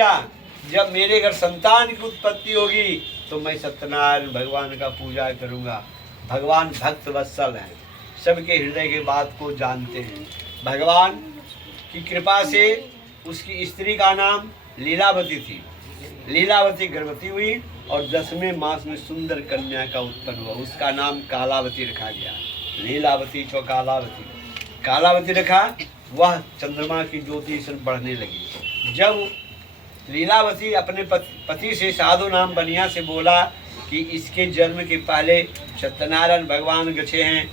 दिया जब मेरे घर संतान की उत्पत्ति होगी तो मैं सत्यनारायण भगवान का पूजा करूँगा। भगवान भक्त वत्सल हैं, सबके हृदय के बात को जानते हैं। भगवान की कृपा से उसकी स्त्री का नाम लीलावती थी। लीलावती गर्भवती हुई और 10वें मास में सुंदर कन्या का उत्पन्न हुआ। उसका नाम कालावती रखा गया। लीलावती चौ कालावती, कालावती रखा। वह चंद्रमा की ज्योति से बढ़ने लगी। जब लीलावती अपने पति से साधु नाम बनिया से बोला कि इसके जन्म के पहले सत्यनारायण भगवान गछे हैं,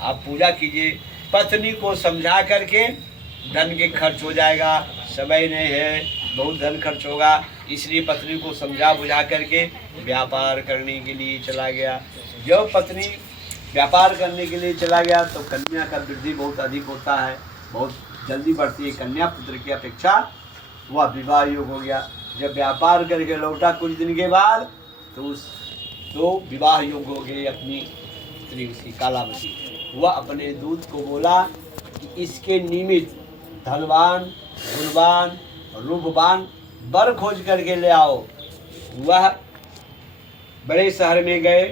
आप पूजा कीजिए। पत्नी को समझा करके धन के खर्च हो जाएगा, समय नहीं है, बहुत धन खर्च होगा, इसलिए पत्नी को समझा बुझा करके व्यापार करने के लिए चला गया। जब पत्नी व्यापार करने के लिए चला गया तो कन्या का वृद्धि बहुत अधिक होता है, बहुत जल्दी बढ़ती है कन्या पुत्र की अपेक्षा। वह विवाह योग हो गया। जब व्यापार करके लौटा कुछ दिन के बाद तो विवाह योग हो गई अपनी स्त्री उसकी कालावती। वह अपने दूत को बोला कि इसके निमित्त धनवान, गुणवान, रूपवान वर खोज करके ले आओ। वह बड़े शहर में गए,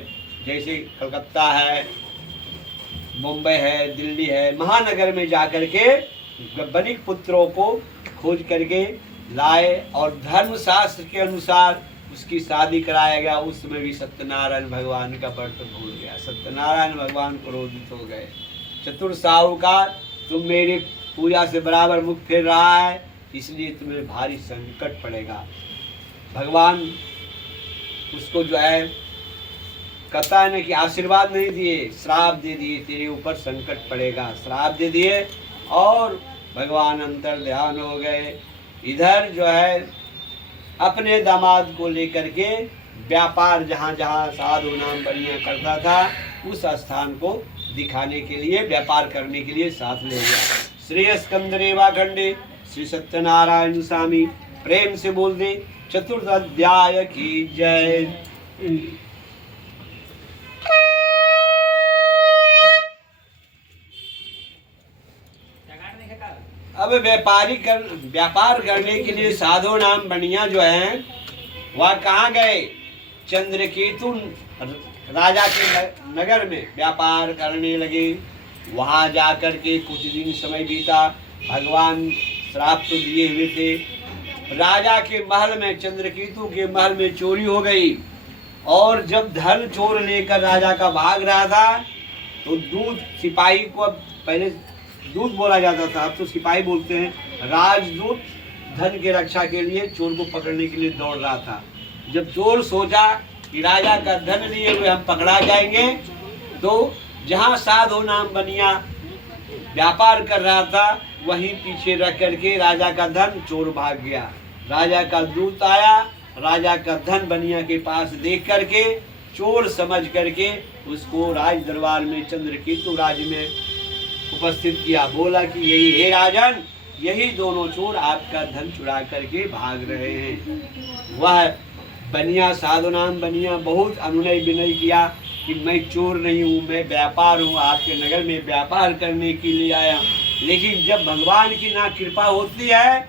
जैसे कलकत्ता है, मुंबई है, दिल्ली है, महानगर में जाकर के वणिक पुत्रों को खोज करके लाए और धर्मशास्त्र के अनुसार उसकी शादी कराया गया। उस समय भी सत्यनारायण भगवान का व्रत भूल गया। सत्यनारायण भगवान क्रोधित हो गए। चतुर साहूकार, तुम मेरी पूजा से बराबर मुख फेर रहा है, इसलिए तुम्हें भारी संकट पड़ेगा। भगवान उसको जो है कहता है ना कि आशीर्वाद नहीं दिए, श्राप दे दिए, तेरे ऊपर संकट पड़ेगा, श्राप दे दिए। और भगवान अंतर ध्यान हो गए। इधर जो है अपने दामाद को लेकर के व्यापार जहाँ जहाँ साधु नाम बढ़िया करता था उस स्थान को दिखाने के लिए, व्यापार करने के लिए साथ ले गया। श्री स्कंदरेवा खंडे श्री सत्यनारायण स्वामी प्रेम से बोल दे चतुर्थ अध्याय की जय। अब व्यापार करने के लिए साधु नाम बनिया जो है वह कहाँ गए? चंद्रकेतु राजा के नगर में व्यापार करने लगे। वहाँ जाकर के कुछ दिन समय बीता। भगवान श्राप तो दिए हुए थे। राजा के महल में, चंद्रकेतु के महल में चोरी हो गई और जब धन चोर लेकर राजा का भाग रहा था तो दूत सिपाही को, पहले दूत बोला जाता था, अब तो सिपाही बोलते हैं, राजदूत धन के रक्षा के लिए चोर को पकड़ने के लिए दौड़ रहा था। जब चोर सोचा कि राजा का धन लिए हुए हम पकड़ा जाएंगे, तो जहाँ साधु नाम बनिया व्यापार कर रहा था वहीं पीछे रख करके राजा का धन चोर भाग गया। राजा का दूत आया, राजा का धन बनिया के पास देख करके चोर समझ करके उसको राज दरबार में चंद्रकेतु राज्य में उपस्थित किया। बोला कि यही है राजन, यही दोनों चोर आपका धन चुरा करके भाग रहे हैं। वह बनिया, साधु नाम बनिया बहुत अनुनय विनय किया कि मैं चोर नहीं हूँ, मैं व्यापार हूँ, आपके नगर में व्यापार करने के लिए आया। लेकिन जब भगवान की ना कृपा होती है,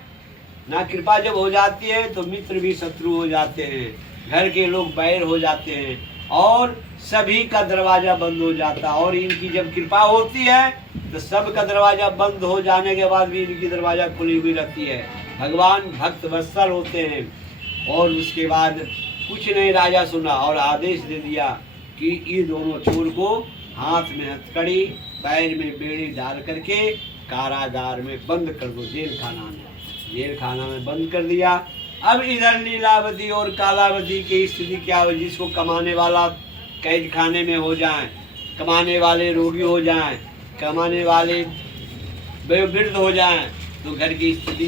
ना कृपा जब हो जाती है तो मित्र भी शत्रु हो जाते हैं, घर के लोग बैर हो जाते हैं और सभी का दरवाजा बंद हो जाता है। और इनकी जब कृपा होती है तो सबका दरवाजा बंद हो जाने के बाद भी इनकी दरवाजा खुली हुई रहती है। भगवान भक्त वत्सल होते हैं। और उसके बाद कुछ नहीं, राजा सुना और आदेश दे दिया कि ये दोनों चोर को हाथ में हथकड़ी, पैर में बेड़ी डाल करके कारागार में बंद कर दो, जेल खाना में बंद कर दिया। अब इधर लीलावती और कालावती की स्थिति क्या हो? जिसको कमाने वाला कैद खाने में हो जाए, कमाने वाले रोगी हो जाएं, कमाने वाले वृद्ध हो जाएं, तो घर की स्थिति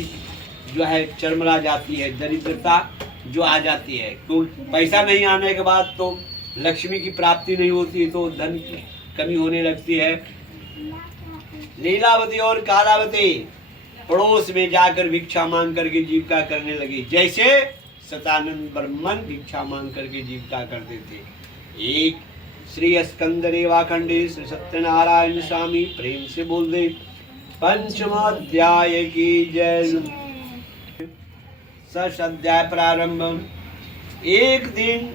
जो है चरमरा जाती है, दरिद्रता जो आ जाती है। तो पैसा नहीं आने के बाद तो लक्ष्मी की प्राप्ति नहीं होती, तो धन की कमी होने लगती है। लीलावती और कालावती पड़ोस में जाकर भिक्षा मांग करके जीविका करने लगी, जैसे सतानंद बर्मन भिक्षा मांग करके जीविका करते थे। एक श्री स्कंदरेवा खंडे श्री सत्यनारायण स्वामी प्रेम से बोल दे पंचम अध्याय की जय। षष्ठ अध्याय प्रारंभ। एक दिन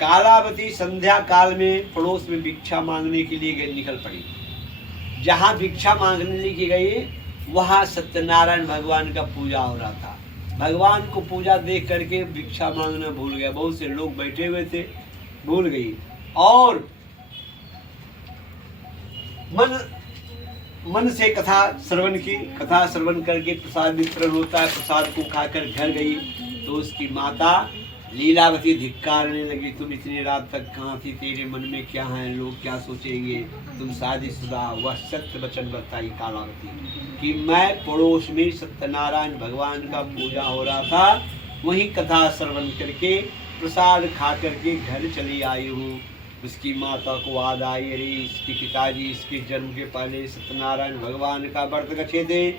कालावती संध्या काल में पड़ोस में भिक्षा मांगने के लिए निकल पड़ी। जहाँ भिक्षा मांगने की गई वहाँ सत्यनारायण भगवान का पूजा हो रहा था। भगवान को पूजा देख करके भिक्षा मांगना भूल गया। बहुत से लोग बैठे हुए थे, भूल गई और मन से कथा श्रवण की। कथा श्रवण करके प्रसाद वितरण होता है, प्रसाद को खाकर घर गई तो उसकी माता लीलावती धिक्कारने लगी, तुम इतनी रात तक कहाँ थी, तेरे मन में क्या है, लोग क्या सोचेंगे, तुम शादीशुदा। वह सत्य वचन बताई कालावती कि मैं पड़ोस में सत्यनारायण भगवान का पूजा हो रहा था, वहीं कथा श्रवण करके प्रसाद खा करके घर चली आई हूँ। उसकी माता को याद आई, अरे इसके पिताजी इसके जन्म के पहले सत्यनारायण भगवान का व्रत रखे थे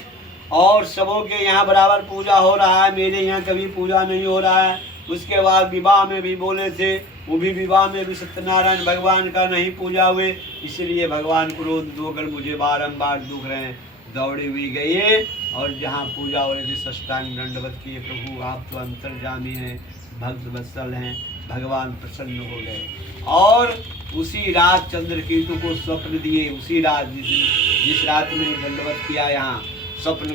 और सबों के यहाँ बराबर पूजा हो रहा है, मेरे यहाँ कभी पूजा नहीं हो रहा है। उसके बाद विवाह में भी बोले थे, वो भी विवाह में भी सत्यनारायण भगवान का नहीं पूजा हुए, इसलिए भगवान क्रोध होकर मुझे बारंबार दुख रहे हैं। दौड़ी हुई गई और जहाँ पूजा हो रही थी साष्टांग दंडवत किए, प्रभु आप तो अंतर्जामी हैं, भक्त वत्सल हैं। भगवान प्रसन्न हो गए और उसी रात चंद्रकेतु को स्वप्न दिए। उसी रात जिस रात में दंडवत किया, यहाँ स्वप्न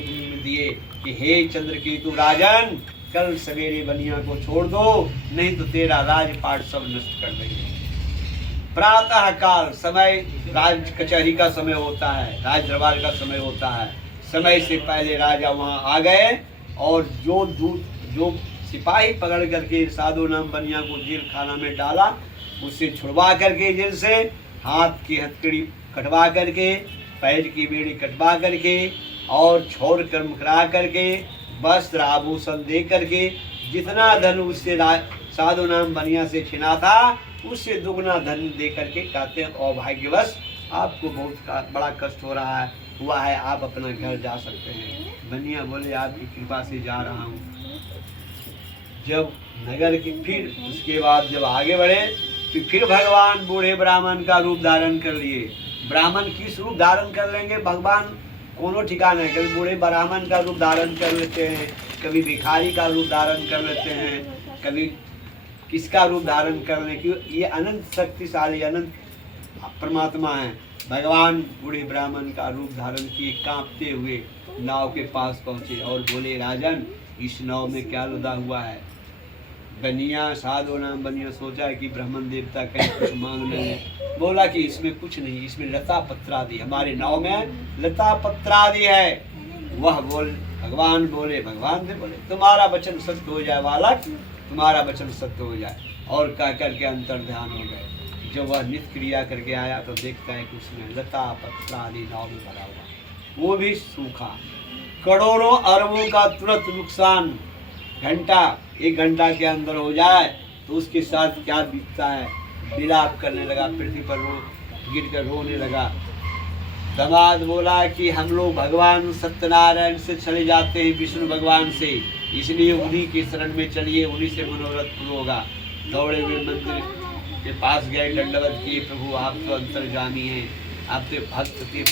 दिए कि हे चंद्रकेतु राजन, कल सवेरे बनिया को छोड़ दो, नहीं तो तेरा राजपाट सब नष्ट कर देंगे। प्रातः काल समय राज कचहरी का समय होता है, राज दरबार का समय होता है। समय से पहले राजा वहाँ आ गए और जो सिपाही पकड़ करके साधु नाम बनिया को जेल खाना में डाला, उसे छुड़वा करके जेल से हाथ की हथकड़ी कटवा करके, पैर की बेड़ी कटवा करके और छोड़ कर मुकरा करके, वस्त्र आभूषण दे करके, जितना धन उससे साधु नाम बनिया से छिना था उससे दुगना धन दे करके कहते हैं और भाग्यवश आपको बहुत बड़ा कष्ट हो रहा है हुआ है, आप अपना घर जा सकते हैं। बनिया बोले आपकी कृपा से जा रहा हूँ। जब नगर की फिर उसके बाद जब आगे बढ़े तो फिर भगवान बूढ़े ब्राह्मण का रूप धारण कर लिए। ब्राह्मण किस रूप धारण कर लेंगे भगवान कोनो ठिकाना है। कभी बूढ़े ब्राह्मण का रूप धारण कर लेते हैं, कभी भिखारी का रूप धारण कर लेते हैं, कभी किसका रूप धारण करने की। ये अनंत शक्तिशाली अनंत परमात्मा है। भगवान बूढ़े ब्राह्मण का रूप धारण किए, कांपते हुए नाव के पास पहुँचे और बोले राजन, इस नाव में क्या लुदा हुआ है। बनिया साधु नाम बनिया सोचा कि ब्राह्मण देवता कहीं कुछ मांग लेंगे। बोला कि इसमें कुछ नहीं, इसमें लता पत्रादि, हमारे नाव में लता पत्रादि है। वह भगवान से बोले तुम्हारा वचन सत्य हो जाए बालक, तुम्हारा वचन सत्य हो जाए। और कह करके अंतर ध्यान हो गए। जब वह नित्य क्रिया करके आया तो देखता है कि उसमें लता पत्रादि नाव में भरा हुआ, वो भी सूखा। करोड़ों अरबों का तुरंत नुकसान एक घंटा के अंदर हो जाए तो उसके साथ क्या बीतता है। विलाप करने लगा, पृथ्वी पर गिर कर रोने लगा। दामाद बोला कि हम लोग भगवान सत्यनारायण से चले जाते हैं, विष्णु भगवान से, इसलिए उन्हीं के शरण में चलिए, उन्हीं से मनोरथ पूर्ण होगा। दौड़े हुए मंदिर के पास गए, दंडवत किए, प्रभु आप तो अंतर्जामी हैं, आपके भक्त के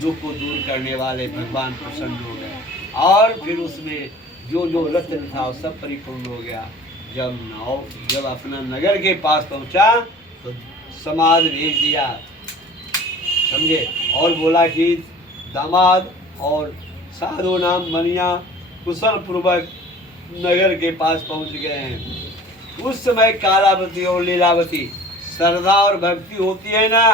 दुख को दूर करने वाले भगवान प्रसन्न हो गए। और फिर उसमें जो रत्न था वो सब परिपूर्ण हो गया। जब अपना नगर के पास पहुंचा तो समाज भेज दिया, समझे, और बोला कि दामाद और साधु नाम बनिया कुशल पूर्वक नगर के पास पहुंच गए हैं। उस समय कालावती और लीलावती श्रद्धा और भक्ति होती है ना,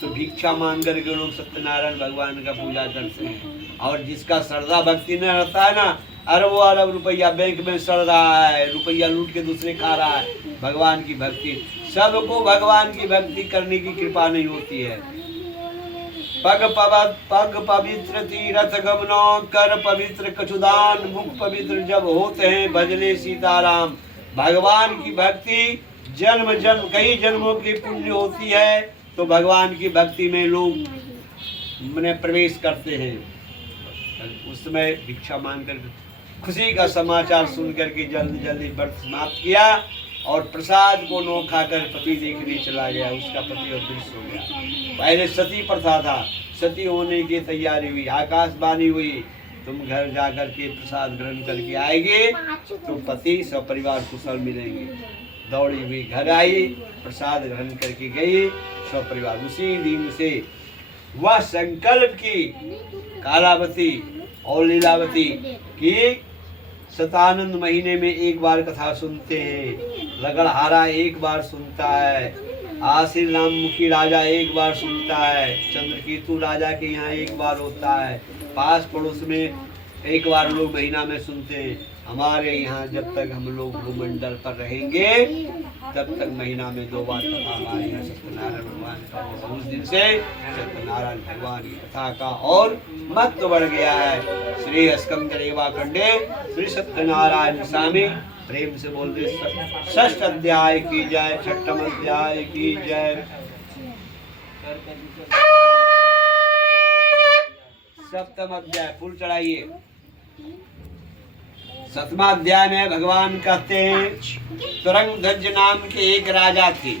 तो भिक्षा मांग करके लोग सत्यनारायण भगवान का पूजा करते हैं। और जिसका श्रद्धा भक्ति न रहता है ना, अरबों अरब रुपया बैंक में सड़ रहा है, रुपया लूट के दूसरे खा रहा है, भगवान की भक्ति, सबको भगवान की भक्ति करने की कृपा नहीं होती है। पग पवित्र तीरथ गमनो, कर पवित्र कछुदान, मुख पवित्र जब होते हैं भजने सीताराम। भगवान की भक्ति जन्म जन्म कई जन्मों की पुण्य होती है, तो भगवान की भक्ति में लोग प्रवेश करते हैं। उस समय भिक्षा मांगकर खुशी का समाचार सुन करके जल्दी जल्दी व्रत समाप्त किया और प्रसाद को नो खाकर पति देखने चला गया। उसका पति अदृश्य हो गया। पहले सती प्रथा था, सती होने की तैयारी हुई, आकाशवाणी हुई तुम घर जाकर के प्रसाद ग्रहण करके आएंगे तो पति सपरिवार कुशल मिलेंगे। दौड़ी हुई घर आई, प्रसाद ग्रहण करके गई सपरिवार। उसी दिन से वह संकल्प की कालावती और लीलावती की शतानंद महीने में एक बार कथा सुनते हैं, लगड़हारा एक बार सुनता है, आसिर नाममुखी राजा एक बार सुनता है, चंद्रकेतु राजा के यहाँ एक बार होता है, पास पड़ोस में एक बार लोग महीना में सुनते हैं। हमारे यहाँ जब तक हम लोग भूमंडल पर रहेंगे तब तक महीना में 2 बार कथा हमारे यहाँ सत्यनारायण भगवान का। उस दिन से सत्यनारायण भगवान की कथा का और महत्व बढ़ गया है। श्री स्कंदरेवा खंडे श्री सत्यनारायण स्वामी प्रेम से बोल दे 6ठ अध्याय की जय, 6ठम अध्याय की जय। 7वां अध्याय फूल चढ़ाइए। 7वां अध्याय में भगवान कहते हैं तुरंगध्वज नाम के एक राजा थे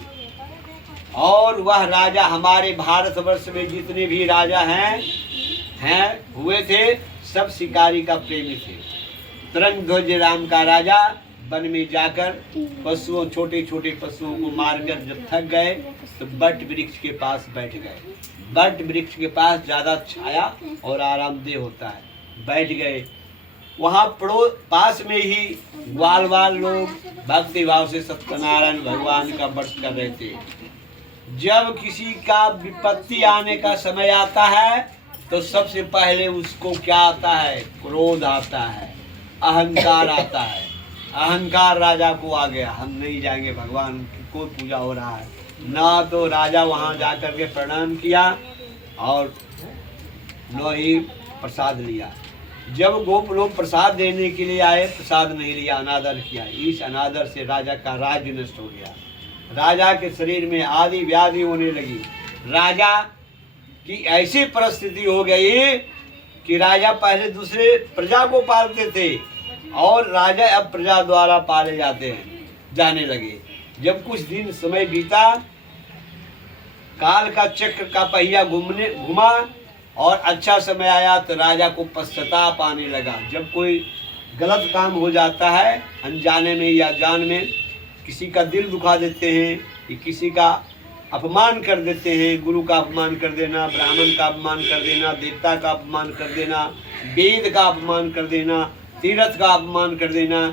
और वह राजा हमारे भारतवर्ष में जितने भी राजा हैं हुए थे सब शिकारी का प्रेमी थे। तुरंगध्वज नाम का राजा वन में जाकर पशुओं छोटे छोटे पशुओं को मारकर जब थक गए तो बट वृक्ष के पास बैठ गए। बट वृक्ष के पास ज्यादा छाया और आरामदेह होता है, बैठ गए। वहाँ पास में ही ग्वाल लोग भक्ति भाव से सत्यनारायण भगवान का व्रत कर रहे थे। जब किसी का विपत्ति आने का समय आता है तो सबसे पहले उसको क्या आता है? क्रोध आता है, अहंकार आता है। अहंकार राजा को आ गया, हम नहीं जाएंगे, भगवान की कोई पूजा हो रहा है ना। तो राजा वहाँ जाकर के प्रणाम किया और न ही प्रसाद लिया। जब गोप लोग प्रसाद देने के लिए आए, प्रसाद नहीं लिया, अनादर किया। इस अनादर से राजा का राज्य नष्ट हो गया। राजा के शरीर में आदि व्याधि होने लगी। राजा की ऐसी परिस्थिति हो गई कि राजा पहले दूसरे प्रजा को पालते थे और राजा अब प्रजा द्वारा पाले जाने लगे। जब कुछ दिन समय बीता, काल का चक्र का पहिया घुमा और अच्छा समय आया तो राजा को पश्चाताप आने लगा। जब कोई गलत काम हो जाता है अनजाने में या जान में, किसी का दिल दुखा देते हैं कि किसी का अपमान कर देते हैं, गुरु का अपमान कर देना, ब्राह्मण का अपमान कर देना, देवता का अपमान कर देना, वेद का अपमान कर देना, तीर्थ का अपमान कर देना,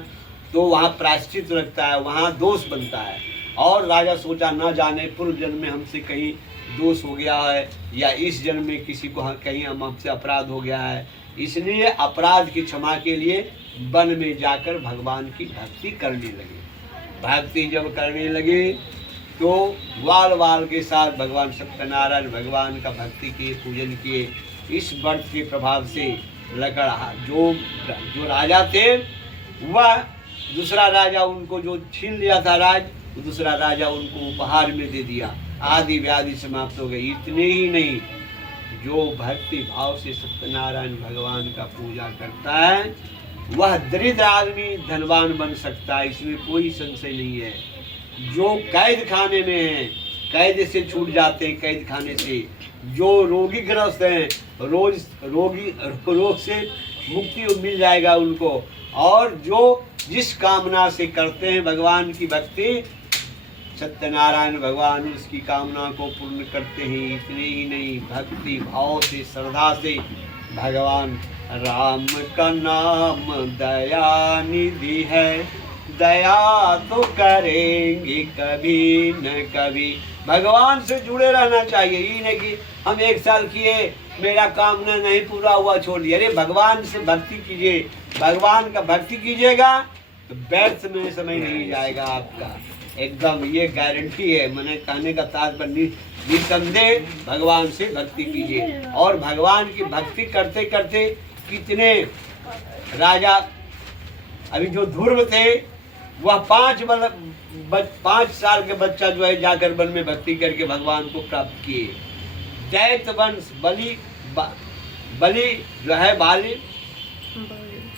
तो वहाँ प्रायश्चित लगता है, वहाँ दोष बनता है। और राजा सोचा ना जाने पूर्व जन्म में हमसे कहीं दोष हो गया है या इस जन्म में किसी को कहीं हमसे अपराध हो गया है, इसलिए अपराध की क्षमा के लिए वन में जाकर भगवान की भक्ति करने लगे। भक्ति जब करने लगे तो वाल के साथ भगवान सत्यनारायण भगवान का भक्ति किए, पूजन किए। इस व्रत के प्रभाव से लकड़ा जो राजा थे वह दूसरा राजा उनको जो छीन लिया था राज, दूसरा राजा उनको उपहार में दे दिया। आदि व्याधि समाप्त हो गई। इतने ही नहीं, जो भक्ति भाव से सत्यनारायण भगवान का पूजा करता है वह दरिद्र आदमी धनवान बन सकता है, इसमें कोई संशय नहीं है। जो कैद खाने में है, कैद से छूट जाते हैं, कैद खाने से जो रोगी ग्रस्त हैं, रोग से मुक्ति मिल जाएगा उनको। और जो जिस कामना से करते हैं भगवान की भक्ति, सत्यनारायण भगवान उसकी कामना को पूर्ण करते हैं। इतने ही नहीं, भक्ति भाव से श्रद्धा से भगवान राम का नाम दया निधि है, दया तो करेंगे कभी न कभी। भगवान से जुड़े रहना चाहिए। ये नहीं कि हम 1 साल किए, मेरा कामना नहीं पूरा हुआ, छोड़ दिया। अरे भगवान से भक्ति कीजिए, भगवान का भक्ति कीजिएगा तो व्यर्थ में समय नहीं जाएगा आपका, एकदम ये गारंटी है। मैंने कहने का तात्पर्य निसंदेह भगवान से भक्ति कीजिए। और भगवान की भक्ति करते करते कितने राजा, अभी जो ध्रुव थे वह 5 साल के बच्चा जो है जाकर वन में भक्ति करके भगवान को प्राप्त किए। दैत्य वंश बलि जो है, बाली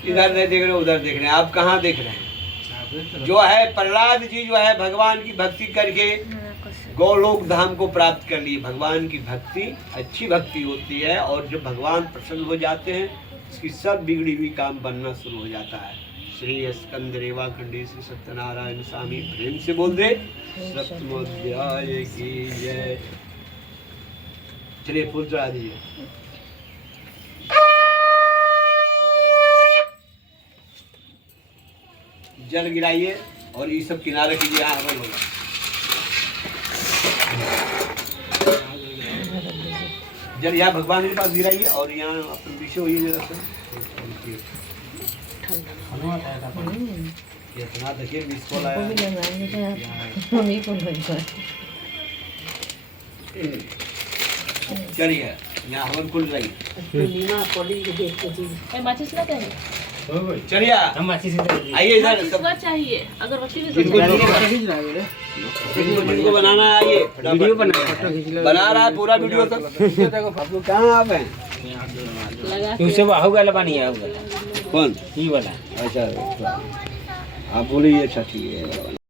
इधर नहीं देख रहे उधर देख रहे हैं, आप कहाँ देख रहे हैं? जो है प्रहलाद जी जो है भगवान की भक्ति करके गोलोक धाम को प्राप्त कर लिए। भगवान की भक्ति अच्छी भक्ति होती है और जब भगवान प्रसन्न हो जाते हैं इसकी सब बिगड़ी हुई काम बनना शुरू हो जाता है। श्री स्कंद रेवा खंडी श्री सत्यनारायण स्वामी प्रेम से बोल दे सप्तमोध्याय की जय। चलिए फूल चढ़ा दीजिए। जल गिराइए और ये सब किनारे कीजिए। यहाँ हवन होगा। जल यहाँ भगवान के पास गिराइए और यहाँ अपन पीछे होइए जरा सा। इतना देखिए मिस कॉल आया। चलिए यहाँ हवन खुल रही। चलिए आइए इधर सब चाहिए अगरबत्ती भी जिनको बनाना है आइए वीडियो बना रहा है पूरा वीडियो तक। आप लोग कहाँ आप हैं? तुमसे बाहु वाला पानी है कौन ये वाला। अच्छा आप बोलिए। अच्छा ठीक है।